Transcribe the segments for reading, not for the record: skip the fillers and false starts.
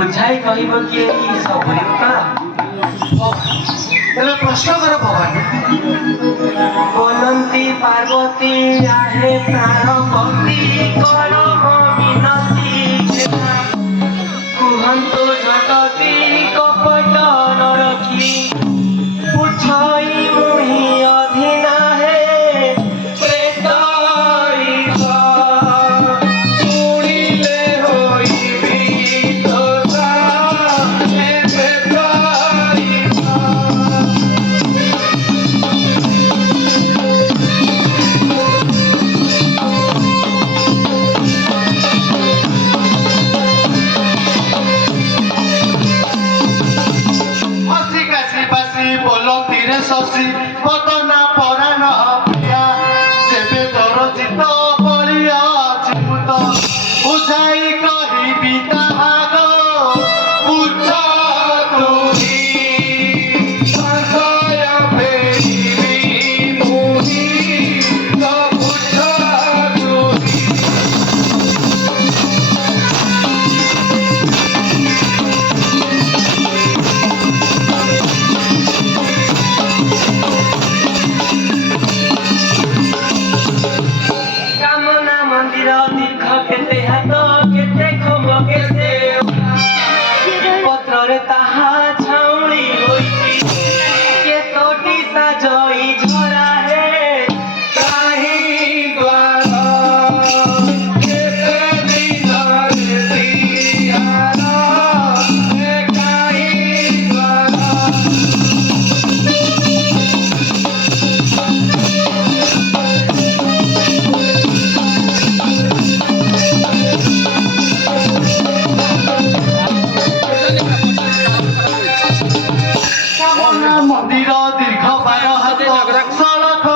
बुझाई कहब कि सब प्रश्न कर भवानी बोलती पार्वती आहे प्राणपति कलम मिनती कुहंतु जगती कपट न रखी पुछाई मुहि अधीना है शशि पतना पराण प्रिया जेबे तोर चित्त बलिया चिमुत बुझाई कहिबी ताहाग बुझ तुही संशय फेरिबी मुहि तो बुझ तुही पत्रे ताहा छाउली होइछि केतोटी साजई झरा हे काही द्वार केते दिन दियार हे काही द्वार मंदिर दीर्घ 12 हाथ सड़क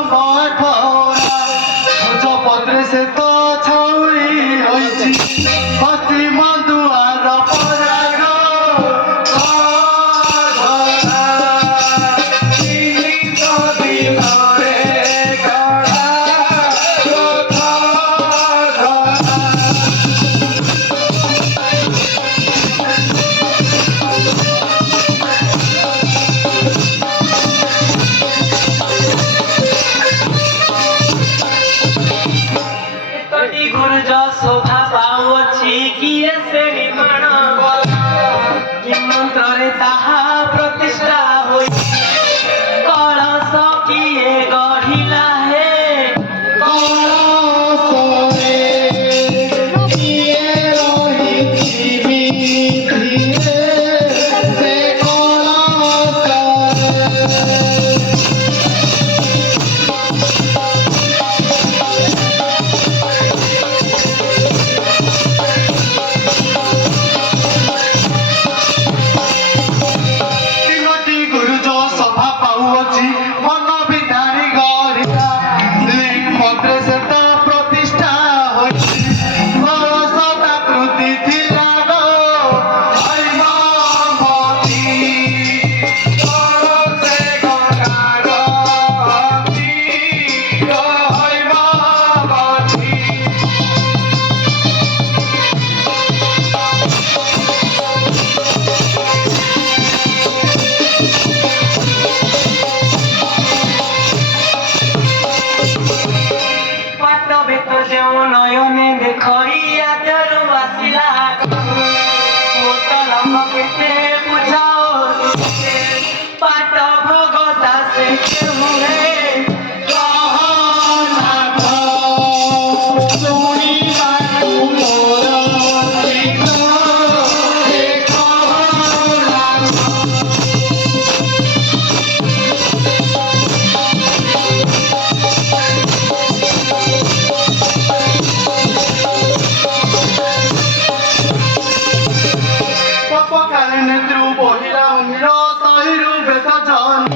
पत्रे से तो छाउली होइछि पश्चिम दुआर पराग शोभा पाउछि किए से निर्माण मंत्रे ताहा प्रतिष्ठा होई कलश किए गढ़िला हे कलश रे किए रहिछि विधिरे से कलश नयने देखिया तेरू आसिला मोतलम केते बुझाओ पाट भगता से केहू रे नेत्रु बहिरा मंदिर तहिरु बेत जन